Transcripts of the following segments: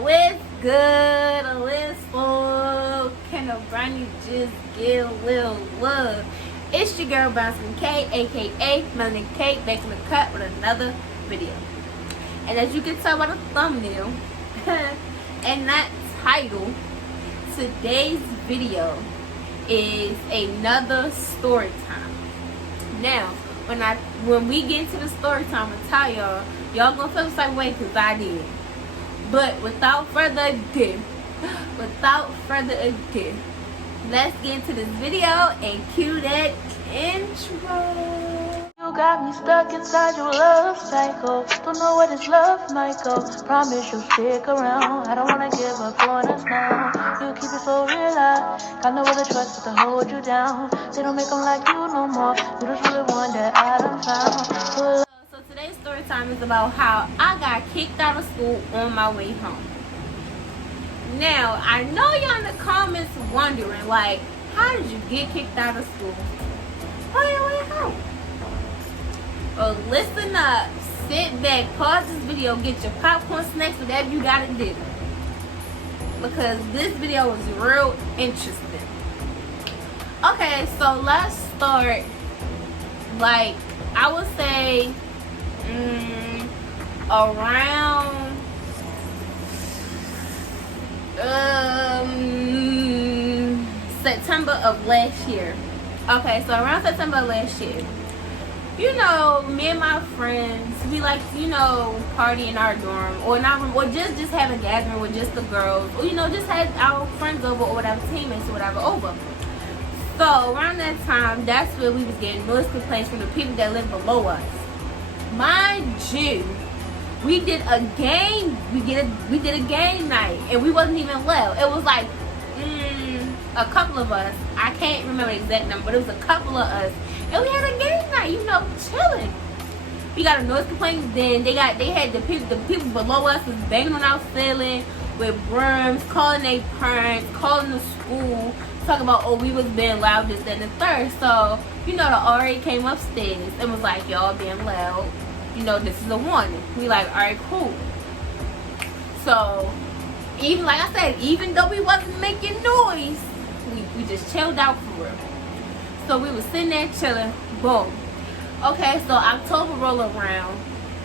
What's good? What's up? Can a brownie just get a little love? It's your girl Bouncing K, aka Melanin K, back in the cut with another video. And as you can tell by the thumbnail and that title, today's video is another story time. Now, when we get into the story time and tell y'all gonna feel the same way because I did. But without further ado, let's get into this video and cue that intro. You got me stuck inside your love cycle. Don't know where this love might go. Promise you'll stick around. I don't wanna give up on us now. You keep it so real, I got no other choice but to hold you down. They don't make them like you no more. You just really one that I done found. So today's story time is about how I got kicked out of school on my way home. Now, I know y'all in the comments wondering, like, how did you get kicked out of school on your way home? Well, listen up, sit back, pause this video, get your popcorn, snacks, whatever you gotta do. Because this video was real interesting. Okay, so let's start, like, I would say, around September of last year. Okay, so around September of last year, you know, me and my friends, we like, you know, party in our dorm or in our room, or just have a gathering with just the girls, or, you know, just had our friends over or whatever, teammates or whatever over. So around that time, that's where we was getting noise complaints from the people that live below us. Mind you, we did a game. We did a game night, and we wasn't even loud. It was like a couple of us. I can't remember the exact number, but it was a couple of us, and we had a game night. You know, chilling. We got a noise complaint. Then they had the people below us was banging on our ceiling with brooms, calling their parents, calling the school, talking about, oh, we was being loud, this, that, and the third. So, you know, the RA came upstairs and was like, y'all being loud. You know, this is a warning. We like, all right, cool. So, even like I said, even though we wasn't making noise, we just chilled out for real. So we was sitting there chilling. Boom. Okay, so October roll around.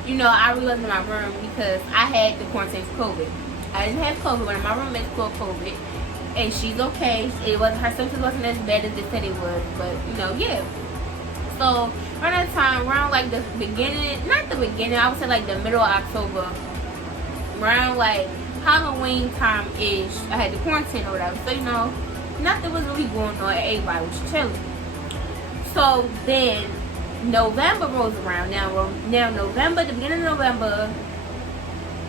You know, I relived in my room because I had the quarantine for COVID. I didn't have COVID, but my roommate's caught COVID, and she's okay. It wasn't, her symptoms wasn't as bad as they said it was, but you know, yeah. So around that time, around like the beginning, not the beginning, I would say like the middle of October, around like Halloween time ish, I had the quarantine or whatever. So you know, nothing was really going on. Everybody was chilling. So then November rolls around. Now November, the beginning of November,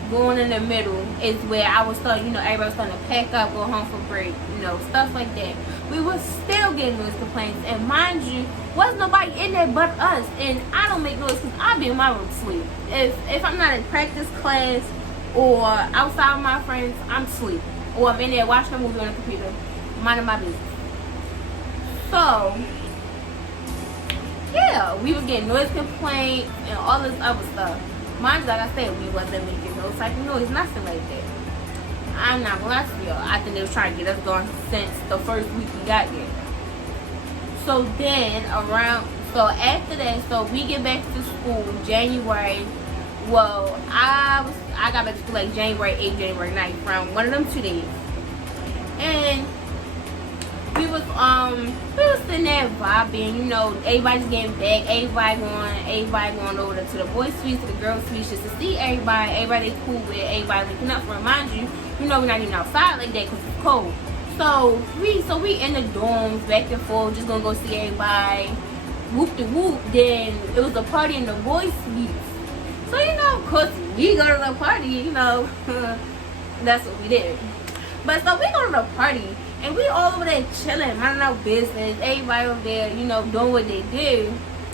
going in the middle is where I was starting, you know, everybody was starting to pack up, go home for break, you know, stuff like that. We were still getting noise complaints, and mind you, wasn't nobody in there but us. And I don't make noise because I be in my room sleep. If I'm not in practice class or outside with my friends, I'm asleep. Or I'm in there watching a movie on the computer, minding my business. So yeah, we was getting noise complaints and all this other stuff. Mind you, like I said, we wasn't making no type of noise, nothing like that. I'm not gonna lie to y'all. I think they was trying to get us going since the first week we got there. So then after that, so we get back to school January. Well, I got back to school like January 8th, January 9th, around one of them 2 days. And we was sitting there vibing, you know, everybody's getting back, everybody going over to the boys' suites, to the girls' suites, just to see everybody they cool with, everybody linking up. For remind you, you know, we're not even outside like that because it's cold. So we in the dorms, back and forth, just gonna go see everybody, whoop de whoop. Then it was a party in the boys' suites. So you know, of course, we go to the party, you know, that's what we did. But so we go to the party. And we all over there chilling, minding our business. Everybody over there, you know, doing what they do.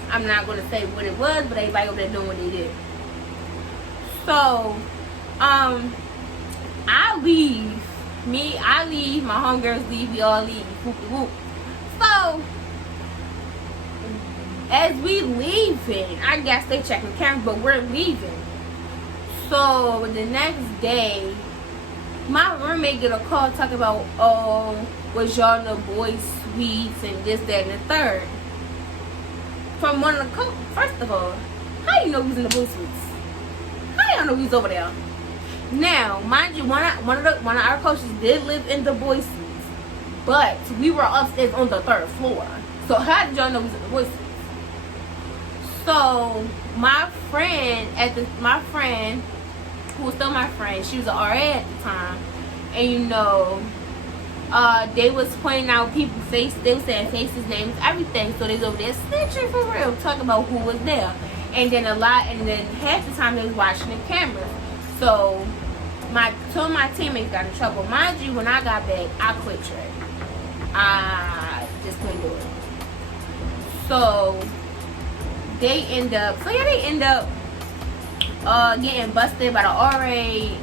I'm not going to say what it was, but everybody over there doing what they did. So, I leave. My homegirls leave, we all leave. Whoop, whoop. So, as we leaving, I guess they checking cameras, but we're leaving. So, the next day, roommate get a call talking about, oh, was y'all in the boys' suites and this, that, and the third. From one of the first of all, how you know we was in the boys' suites? How y'all know we was over there? Now, mind you, one of our coaches did live in the boys' suites, but we were upstairs on the 3rd floor. So how did y'all know we was in the boys' suites? So my friend, who was still my friend, she was an RA at the time, and you know, they was pointing out people's face. They was saying faces, names, everything. So they was over there snitching for real, talking about who was there. And then half the time they was watching the cameras. So two of my teammates got in trouble. Mind you, when I got back, I quit track. I just couldn't do it. So they end up getting busted by the RA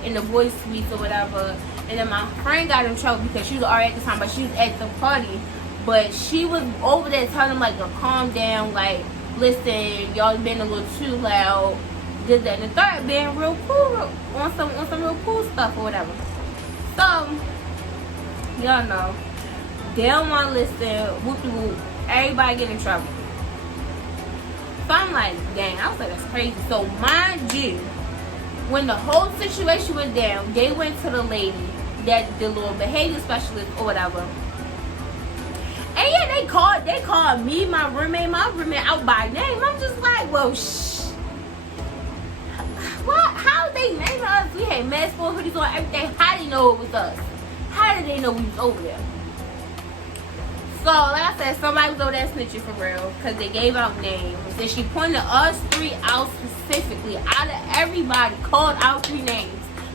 in the boys' suites or whatever. And then my friend got in trouble because she was RA at the time, but she was at the party. But she was over there telling them like to calm down, like, listen, y'all been a little too loud. This, that, and the third, being real cool on some real cool stuff or whatever. So y'all know they don't want to listen. Whoop de whoop. Everybody get in trouble. So I'm like, dang, I was like, that's crazy. So mind you, when the whole situation went down, they went to the lady, the little behavior specialist or whatever. And yeah, they called me, my roommate out by name. I'm just like, well, what? How they name us? We had masks, hoodies on, everything. How did they know it was us? How did they know we was over there? So, like I said, somebody was over there snitching for real because they gave out names. And she pointed us 3 out specifically. Out of everybody, called out 3 names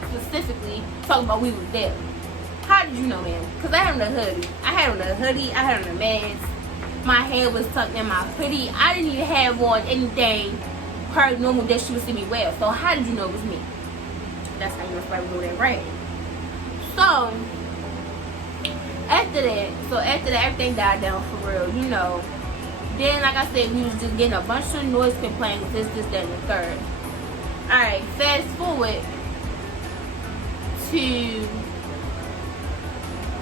specifically, talking about we was there. How did you know, man? Because I had on the hoodie. I had on the mask. My hair was tucked in my hoodie. I didn't even have on anything per normal that she would see me wear. So, how did you know it was me? That's how you know somebody was over there, right? So, after that, everything died down for real, you know. Then, like I said, we was just getting a bunch of noise complaints, this, that, and the third. Alright, fast forward to,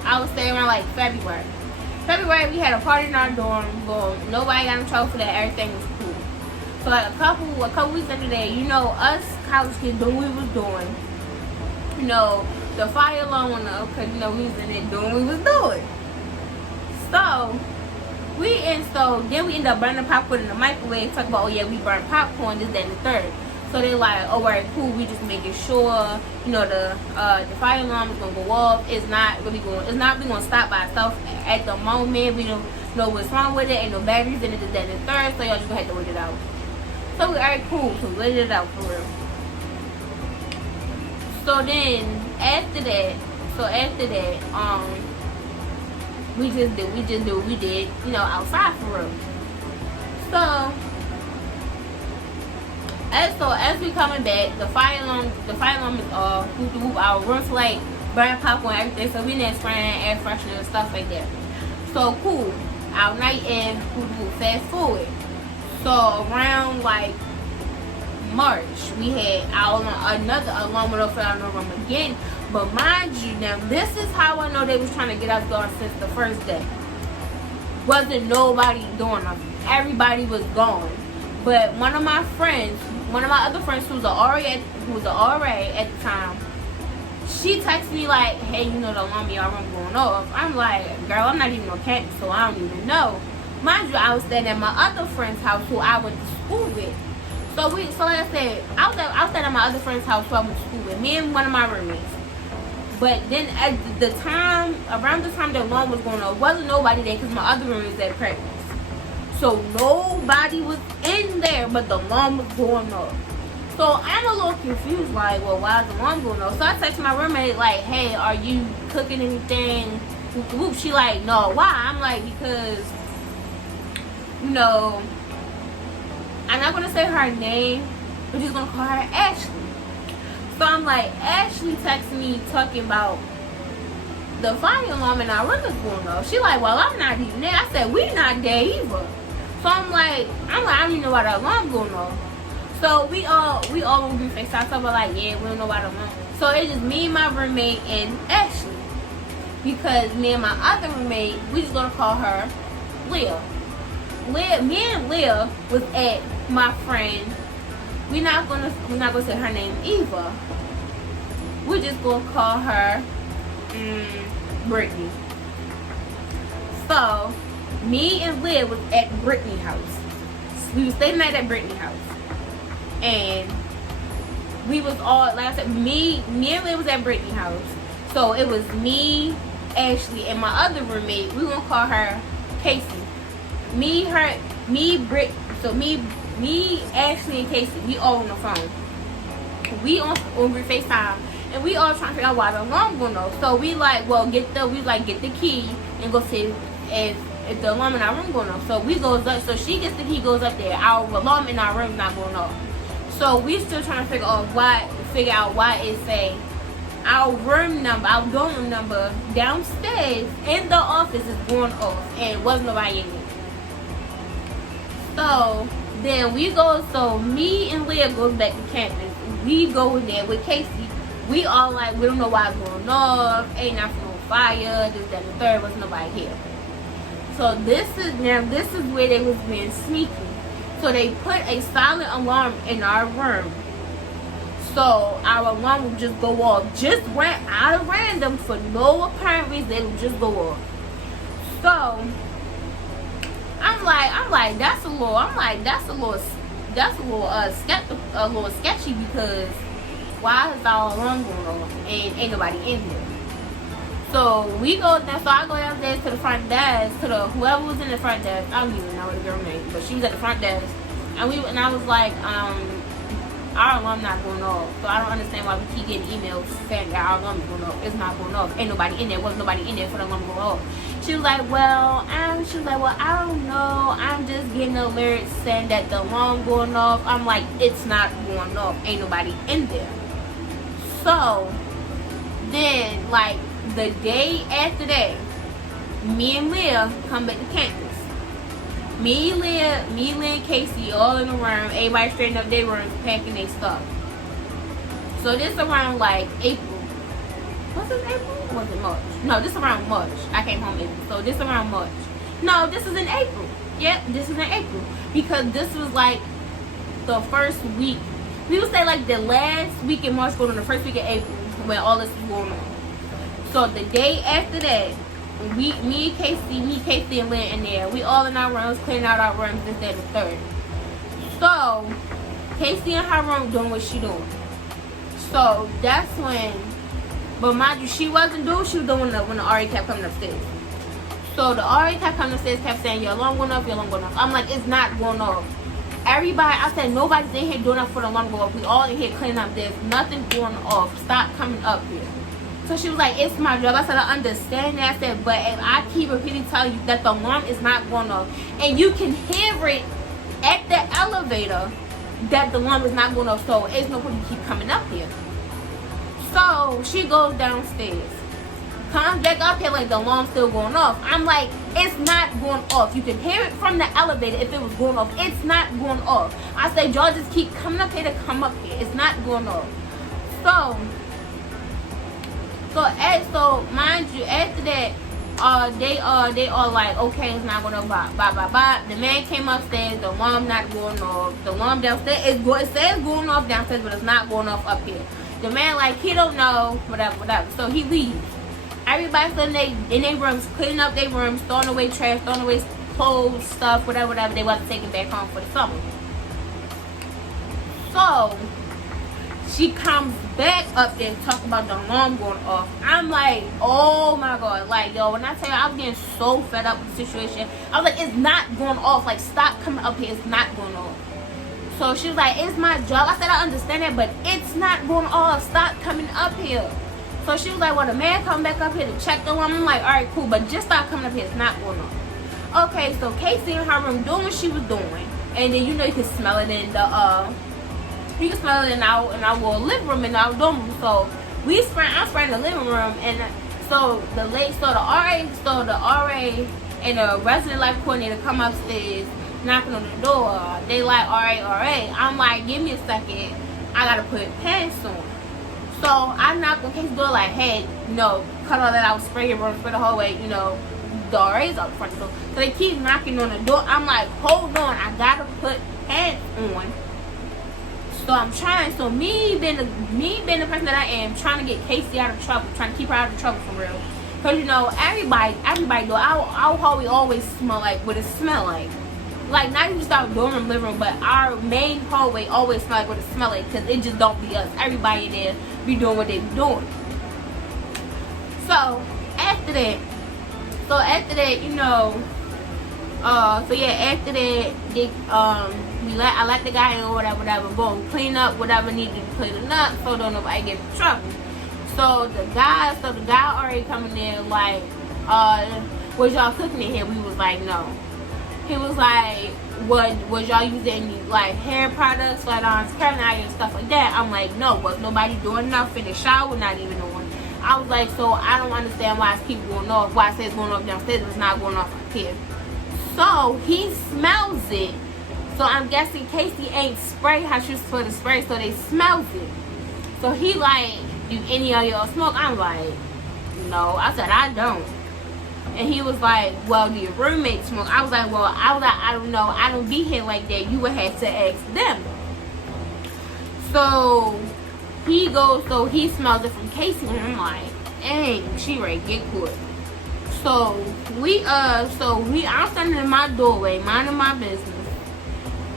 I would say around like February. We had a party in our dorm. Nobody got in trouble for that. Everything was cool. So like a couple weeks after that, you know, us college kids doing what we was doing. You know, the fire alarm went up because, you know, we was in there doing what we was doing. So then we end up burning popcorn in the microwave. Talk about, oh yeah, we burned popcorn, this, that, and the third. So they like, oh, alright, cool. We just making sure, you know, the fire alarm is gonna go off. It's not really gonna stop by itself at the moment. We don't know what's wrong with it. Ain't no batteries in it, this, that, and the third. So y'all just gonna have to wait it out. So we alright, cool. So we waited it out for real. So then after that, we just did what we did, you know, outside for real. So as we coming back, the fire alarm is off. Our room's like burn popcorn and everything, so we didn't spraying air freshener and stuff like that. So cool. Our night in, fast forward. So around like March, we had another alarm went off in our room again. But mind you, now this is how I know they was trying to get us going since the first day. Wasn't nobody doing nothing. Everybody was gone. But one of my other friends who was an RA at the time, she texted me like, hey, you know the alarm in your room going off. I'm like, girl, I'm not even on campus, so I don't even know. Mind you, I was staying at my other friend's house who I went to school with. So like I said, I was staying at my other friend's house who I went to school with, me and one of my roommates. But then around the time the alarm was going off, wasn't nobody there because my other roommate was at practice. So nobody was in there, but the alarm was going off. So I'm a little confused, like, well, why is the alarm going off? So I text my roommate, like, hey, are you cooking anything? Whoop. She like, no, why? I'm like, because, you know, I'm not going to say her name, we're just going to call her Ashley. So I'm like, Ashley texted me talking about the fire alarm in our room is going off. She like, well, I'm not even there. I said, we not there either. So I'm like, I don't even know why the alarm going off. So we all gonna be FaceTime. So we're like, yeah, we don't know why the alarm. So it's just me, my roommate, and Ashley. because me and my other roommate, we just gonna call her Leah. Me and Leah was at my friend. We're not gonna say her name Eva. We're just gonna call her Brittany. So me and Leah was at Brittany's house. We was staying at Brittany's house, and we was all, like I said, me and Leah was at Brittany's house. So it was me, Ashley, and my other roommate. We gonna call her Casey. Me, Ashley, and Casey. We all on the phone. We on FaceTime, and we all trying to figure out why the alarm going off. So we like, well, get the key and go see if the alarm in our room going off. So we goes up. So she gets the key, goes up there. Our alarm in our room not going off. So we still trying to figure out why it say our room number, our dorm room number downstairs in the office is going off, and wasn't nobody in it. So then so me and Leah goes back to campus. We go there with Casey. We all like, we don't know why it's going off, ain't nothing on fire, this, that, and the third, was nobody here. So this is where they was being sneaky. So they put a silent alarm in our room. So our alarm would just go off. Just went out of random for no apparent reason, it would just go off. So I'm like, that's a little sketchy, because why is our alarm going off and ain't nobody in here? So we go down. So I go downstairs to the front desk, to whoever was in the front desk. I don't even know the girl name, but she was at the front desk, and I was like, our alarm not going off. So I don't understand why we keep getting emails saying that our alarm is going off. It's not going off. Ain't nobody in there. Wasn't nobody in there for the alarm to go off. She was like, well, I don't know. I'm just getting alerts saying that the alarm going off. I'm like, it's not going off. Ain't nobody in there. So then, like, the day after that, me and Leah come back to campus. Me, Leah, and Casey all in the room. Everybody straighten up their rooms, packing their stuff. So this around like April. Was it April? Or was it March? No, this around March. I came home April. So this around March. No, this is in April. Yep, this is in April. Because this was like the first week. We would say like the last week in March going on the first week of April when all this was going on. So the day after that, me, Casey, and Lynn in there. We all in our rooms, cleaning out our rooms, this, that, and the third. So, Casey in her room doing what she doing. So, that's when, but mind you, she wasn't doing what she was doing when the RA kept coming upstairs. So, the RA kept coming upstairs, kept saying, your alarm going off, your alarm going off. I'm like, it's not going off. Everybody, I said, nobody's in here doing that for the alarm to go off. We all in here cleaning up. There's nothing going off. Stop coming up here. So she was like, it's my job. I said, I understand that. I said, but if I keep repeatedly telling you that the alarm is not going off, and you can hear it at the elevator that the alarm is not going off, so it's no point you keep coming up here. So she goes downstairs, comes back up here like the alarm's still going off. I'm like, it's not going off. You can hear it from the elevator if it was going off. It's not going off. I said, y'all just keep coming up here to come up here. It's not going off. So mind you, after that, they all like, okay, it's not going to bye. The man came upstairs, the alarm not going off. The alarm downstairs, it says going off downstairs, but it's not going off up here. The man, like, he don't know, whatever. So he leaves. Everybody's in their rooms, cleaning up their rooms, throwing away trash, throwing away clothes, stuff, whatever, they want to take it back home for the summer. So she comes back up there talking about the alarm going off. I'm like, oh my god. Like, yo, when I tell you, I was getting so fed up with the situation. I was like, it's not going off. Like, stop coming up here. It's not going off. So she was like, it's my job. I said, I understand that, but it's not going off. Stop coming up here. So she was like, well, the man come back up here to check the alarm. I'm like, all right, cool, but just stop coming up here. It's not going off. Okay, so Casey in her room doing what she was doing. And then, you know, you can smell it in the, you can smell it in our living room, in our dorm room. So I'm spraying the living room, and so the RA and the resident life coordinator come upstairs, knocking on the door. They like, all right. I'm like, give me a second. I gotta put pants on. So I knock on Casey's door like, hey, cut all that out, spray your room for the whole way, the RA's out the front door. So they keep knocking on the door. I'm like, hold on, I gotta put pants on. So I'm trying. So me being the person that I am, trying to get Casey out of trouble, trying to keep her out of trouble for real. Cause everybody know our hallway always smell like what it smell like. Like not even just our dorm room, living room, but our main hallway always smell like what it smell like. Cause it just don't be us. Everybody in there be doing what they be doing. So after that, after that, I let the guy in or whatever, boom, clean up whatever needed to be cleaned up so don't nobody get in trouble. So the guy already coming in like, was y'all cooking in here? We was like, no. He was like, was y'all using like hair products, like curling iron and stuff like that? I'm like, no, was nobody doing nothing? The shower not even on. I was like, so I don't understand why it's keep going off. Why it says going off downstairs, it's not going off up here. So he smells it. So I'm guessing Casey ain't spray how she was supposed to spray, so they smells it. So he like, do any of y'all smoke? I'm like, no. I said, I don't. And he was like, well, do your roommates smoke? I was like, I don't know. I don't be here like that. You would have to ask them. So he goes, so he smells it from Casey, and I'm like, dang, she ready to get caught. So I'm standing in my doorway, minding my business.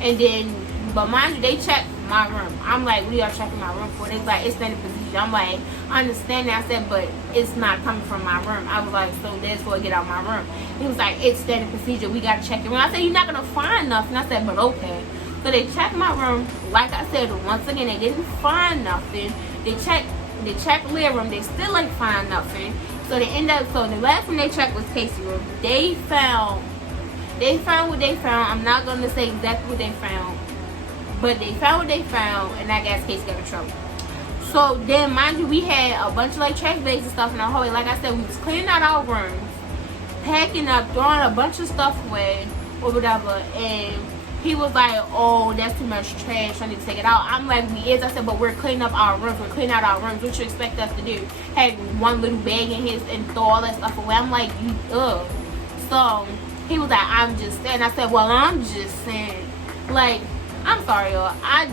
And then, but mind you, they checked my room. I'm like, what are y'all checking my room for? They was like, it's standing procedure. I'm like, I understand that. I said, but it's not coming from my room. I was like, so therefore get out my room. He was like, it's standing procedure. We got to check your room. I said, you're not going to find nothing. I said, but okay. So they checked my room. Like I said, once again, they didn't find nothing. They checked Leah's room. They still ain't find nothing. So the last one they checked was Casey's room. They found what they found. I'm not going to say exactly what they found. But they found what they found, and that gas Casey got in trouble. So then, mind you, we had a bunch of like trash bags and stuff in our hallway. Like I said, we was cleaning out our rooms, packing up, throwing a bunch of stuff away, or whatever. And he was like, oh, that's too much trash, I need to take it out. I'm like, we is. I said, but we're cleaning up our rooms. We're cleaning out our rooms. What you expect us to do? Had one little bag in his and throw all that stuff away. I'm like, you, ugh. So he was like, I'm just saying. I said, well, I'm just saying. Like, I'm sorry, y'all. I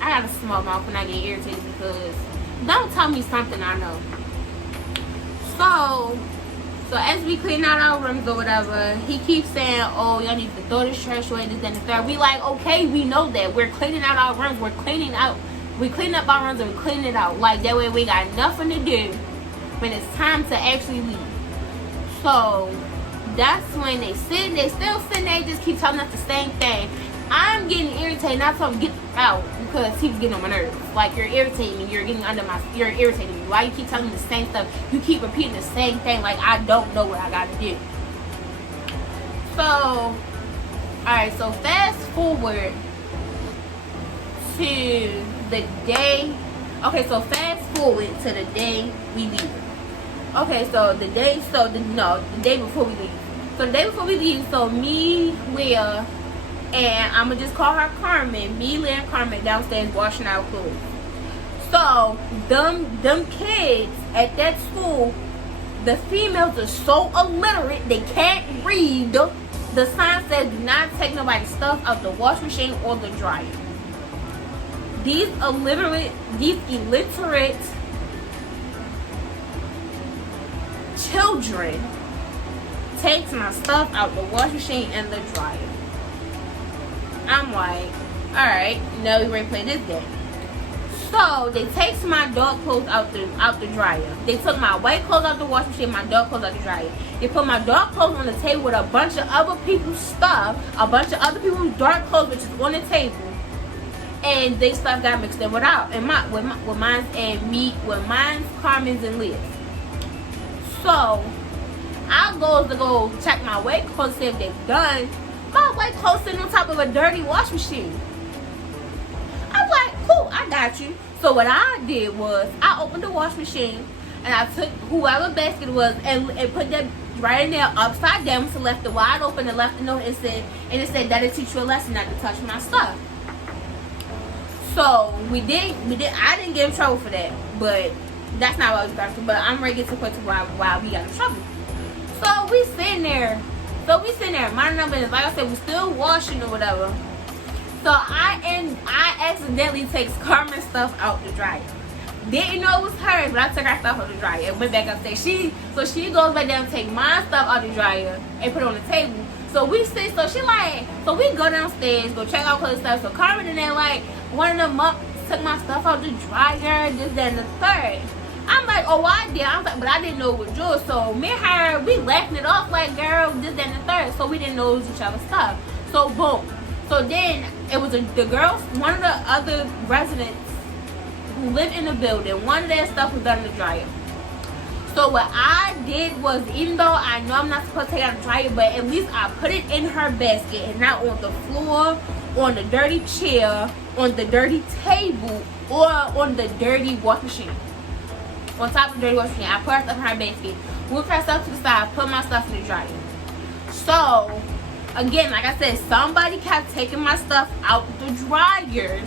gotta smell mouth when I get irritated because don't tell me something I know. So as we clean out our rooms or whatever, he keeps saying, oh, y'all need to throw this trash away, this, and the third. We like, okay, we know that. We're cleaning out our rooms. We clean up our rooms and we clean it out. Like, that way we got nothing to do when it's time to actually leave. So that's when they still sitting there, just keep telling us the same thing. I'm getting irritated, and I told him get out because he was getting on my nerves. Like, you're irritating me, you're irritating me. Why you keep telling me the same stuff? You keep repeating the same thing like I don't know what I gotta do. So, alright, so fast forward to the day. Okay, so fast forward to the day we leave. Okay, so the day before we leave. So the day before we leave, so me, Leah, and I'm going to just call her Carmen. Me, Leah, and Carmen downstairs washing our clothes. So, them kids at that school, the females are so illiterate, they can't read. The sign says, do not take nobody's stuff out the wash machine or the dryer. These illiterate children takes my stuff out the wash machine and the dryer. I'm like, alright, now we ready to play this game. So they takes my dog clothes out the dryer. They took my white clothes out the washing machine, my dog clothes out the dryer. They put my dog clothes on the table with a bunch of other people's stuff, a bunch of other people's dark clothes, which is on the table. And they stuff got mixed in with mine's, Carmen's, and Leah's. So I goes to go check my white clothes, see if they're done. My white clothes sitting on top of a dirty wash machine. I was like, cool, I got you. So what I did was I opened the wash machine and I took whoever basket it was and put that right in there upside down, so left it wide open and left a note and it said that'll teach you a lesson not to touch my stuff. So we did I didn't get in trouble for that, but That's not what we got to, but I'm ready to get to the point to why we got in trouble. So we sitting there, minding our business. Like I said, we still washing or whatever. So I accidentally takes Carmen's stuff out the dryer. Didn't know it was hers, but I took her stuff out the dryer and went back upstairs. She goes back down and take my stuff out the dryer and put it on the table. So we sit, so we go downstairs, go check out clothes stuff. So Carmen and then like one of them took my stuff out the dryer, this, that, and the third. I'm like, oh, I did. I was like, but I didn't know it was yours. So me and her, we laughing it off like, girl, this, that, and the third. So we didn't know it was each other's stuff. So boom. So then it was the girls, one of the other residents who lived in the building, one of their stuff was done in the dryer. So what I did was, even though I know I'm not supposed to take it out of the dryer, but at least I put it in her basket and not on the floor, on the dirty chair, on the dirty table, or on the dirty washing machine. On top of the dirty washing machine, I put her stuff in her basket, moved her stuff to the side, put my stuff in the dryer. So again, like I said, somebody kept taking my stuff out the dryers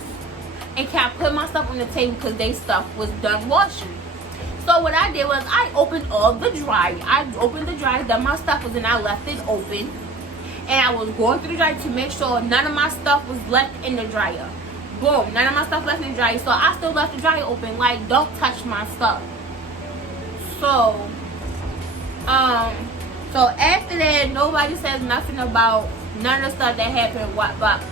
and kept putting my stuff on the table because their stuff was done washing. So what I did was I opened all the dryer. I opened the dryer that my stuff was in. I left it open. And I was going through the dryer to make sure none of my stuff was left in the dryer. Boom, none of my stuff left in the dryer. So I still left the dryer open. Like, don't touch my stuff. So after that, nobody says nothing about none of the stuff that happened. Blase.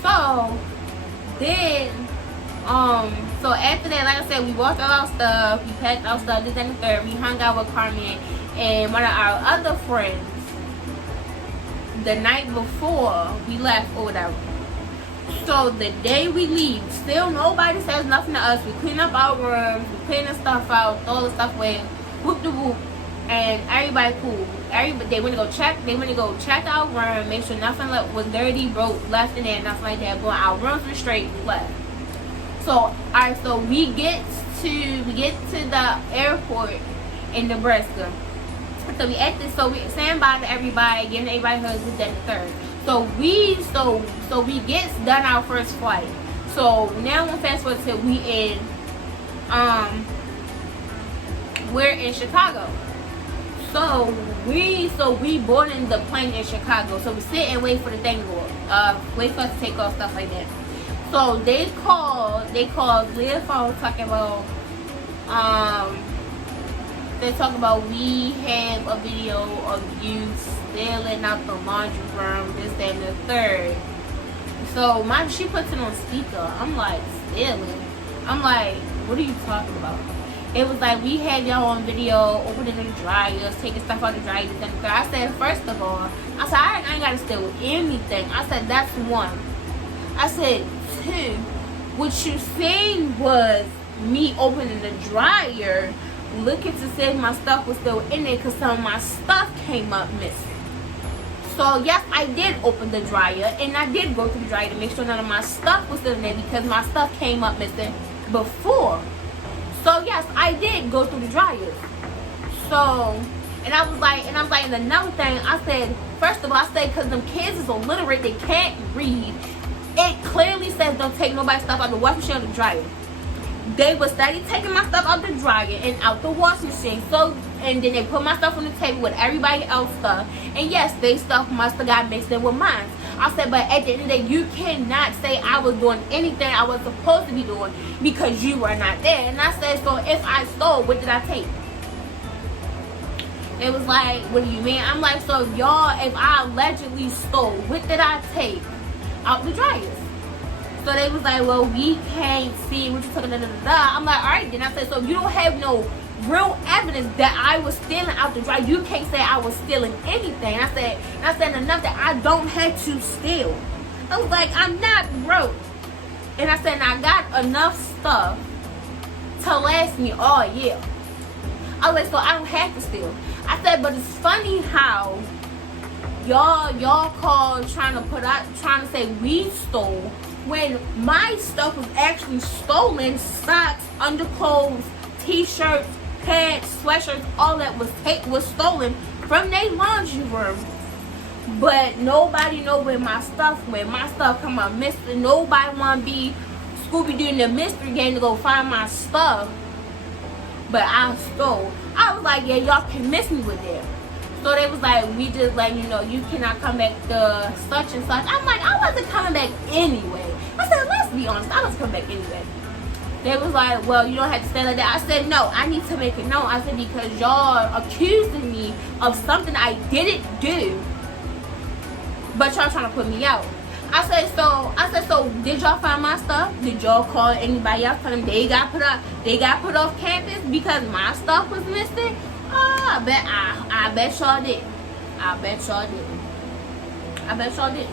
So then, so after that, like I said, we walked all our stuff, we packed our stuff, this and the third. We hung out with Carmen and one of our other friends the night before we left or whatever. So the day we leave, still nobody says nothing to us. We clean up our rooms, we clean the stuff out, throw the stuff away, whoop de whoop, and everybody cool. They went to go check our room, make sure nothing was dirty, broke, left in there, nothing like that. But our rooms were straight, we left. So alright, so we get to the airport in Nebraska. So we stand by to everybody, giving everybody hugs, this, that, and the third. So we get done our first flight. So now we'll fast forward to we're in Chicago. So we boarding the plane in Chicago. So we sit and wait for the thing to go, wait for us to take off, stuff like that. So they called Leah phone talking about they talk about we have a video of you stealing out the laundry room, this, that, and the third. So she puts it on speaker. I'm like, stealing? I'm like, what are you talking about? It was like, we had y'all on video opening the dryers, taking stuff out of the dryers, this, and the third. I said, first of all, I ain't gotta steal anything. I said, that's one. I said, two, what you seen was me opening the dryer, looking to see if my stuff was still in there because some of my stuff came up missing. So yes, I did open the dryer and I did go through the dryer to make sure none of my stuff was still in there because my stuff came up missing before. So yes, I did go through the dryer. So, and I was like, and another thing, I said, first of all, I said, because them kids is illiterate, they can't read. It clearly says don't take nobody's stuff out the washing machine or the dryer. They were steady taking my stuff out the dryer and out the washing machine. So, and then they put my stuff on the table with everybody else's stuff. And yes, they stuff must have got mixed in with mine. I said, but at the end of the day, you cannot say I was doing anything I was supposed to be doing because you were not there. And I said, so if I stole, what did I take? It was like, what do you mean? I'm like, so y'all, if I allegedly stole, what did I take out the dryers? So they was like, well, we can't see what you're talking about. I'm like, all right, then. I said, so you don't have no real evidence that I was stealing out the dryer. You can't say I was stealing anything. I said enough that I don't have to steal. I was like, I'm not broke. And I said, and I got enough stuff to last me all year. I was like, so I don't have to steal. I said, but it's funny how y'all call trying to say we stole when my stuff was actually stolen. Socks, underclothes, t-shirts, pants, sweatshirts, all that was stolen from their laundry room. But nobody know where my stuff went. My stuff come out missing. Nobody want to be Scooby-Doo and the mystery game to go find my stuff. But I stole. I was like, yeah, y'all can miss me with that. So they was like, we just like, you know, you cannot come back to such and such. I'm like, I wasn't coming back anyway. I said, let's be honest, I was coming back anyway. They was like, well, you don't have to stay like that. I said, no, I need to make it known. I said, because y'all accusing me of something I didn't do, but y'all trying to put me out. I said, so did y'all find my stuff? Did y'all call anybody else, tell them they got put off campus because my stuff was missing? I bet y'all did. I bet y'all did.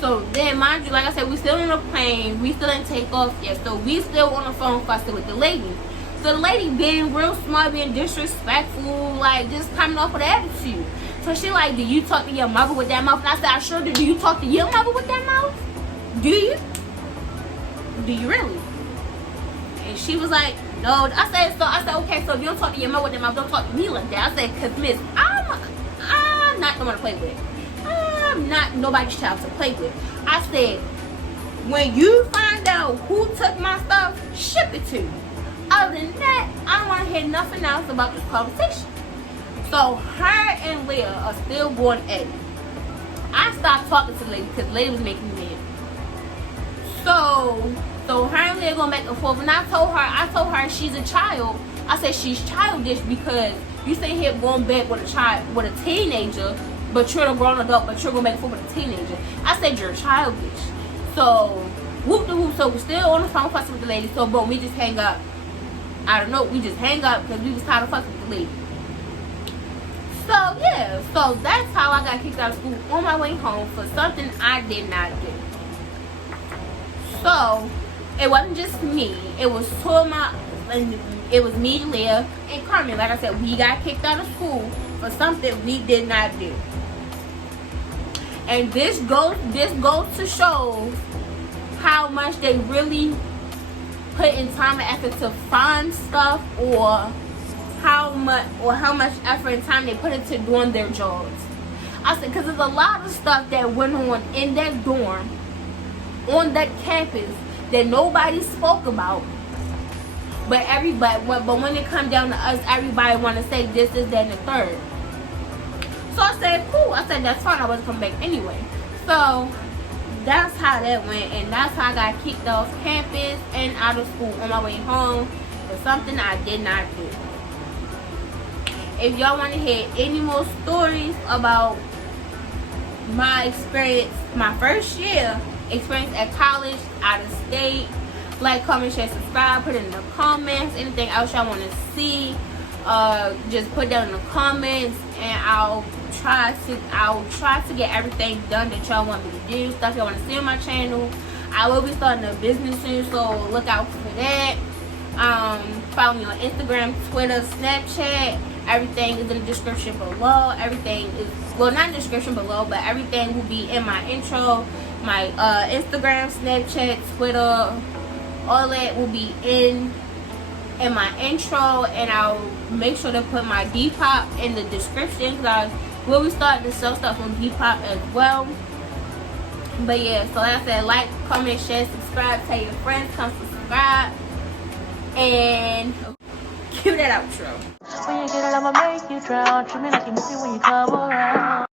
So then, mind you, like I said, we still in the plane. We still didn't take off yet. So we still on the phone fussing with the lady. So the lady being real smart, being disrespectful, like just coming off with attitude. So she like, do you talk to your mother with that mouth? And I said, I sure do. Do you talk to your mother with that mouth? Do you? Do you really? And she was like, no. I said, okay, so if you don't talk to your mother with that mouth, don't talk to me like that. I said, cause miss, I'm not the one to play with. I'm not nobody's child to play with. I said, when you find out who took my stuff, ship it to me. Other than that, I don't want to hear nothing else about this conversation. So her and Leah are still going at it. I stopped talking to the lady because the lady was making me mad. So her and Leah going back and forth. And I told her she's a child. I said she's childish because you sit here going back with a teenager, but you're a grown adult, but you're going back and forth with a teenager. I said you're childish. So whoop de whoop. So we're still on the phone fussing with the lady. So boom, we just hang up. I don't know. We just hang up because we was tired of fussing with the lady. So yeah, so that's how I got kicked out of school on my way home for something I did not do. So it wasn't just me. It was it was me, Leah, and Carmen. Like I said, we got kicked out of school for something we did not do. And this goes to show how much they really put in time and effort to find stuff, or how much effort and time they put into doing their jobs. I said, because there's a lot of stuff that went on in that dorm, on that campus, that nobody spoke about. But when it comes down to us, everybody want to say this, that, and the third. So I said, cool. I said, that's fine. I wasn't coming back anyway. So that's how that went, and that's how I got kicked off campus and out of school on my way home for something I did not do. If y'all want to hear any more stories about my experience, my first year experience at college, out of state, like, comment, share, subscribe, put it in the comments. Anything else y'all want to see, just put down in the comments, and I'll try to get everything done that y'all want me to do. Stuff y'all want to see on my channel. I will be starting a business soon, so look out for that. Follow me on Instagram, Twitter, Snapchat. Everything is in the description below. Everything is, well, not in the description below, but everything will be in my intro. My Instagram, Snapchat, Twitter, all that will be in my intro, and I'll make sure to put my Depop in the description, because I will be starting to sell stuff on Depop as well. But yeah, so like I said, like, comment, share, subscribe, tell your friends, come subscribe, and cue that outro. When you get it, I'ma make you drown. Treat me like you miss me when you come around.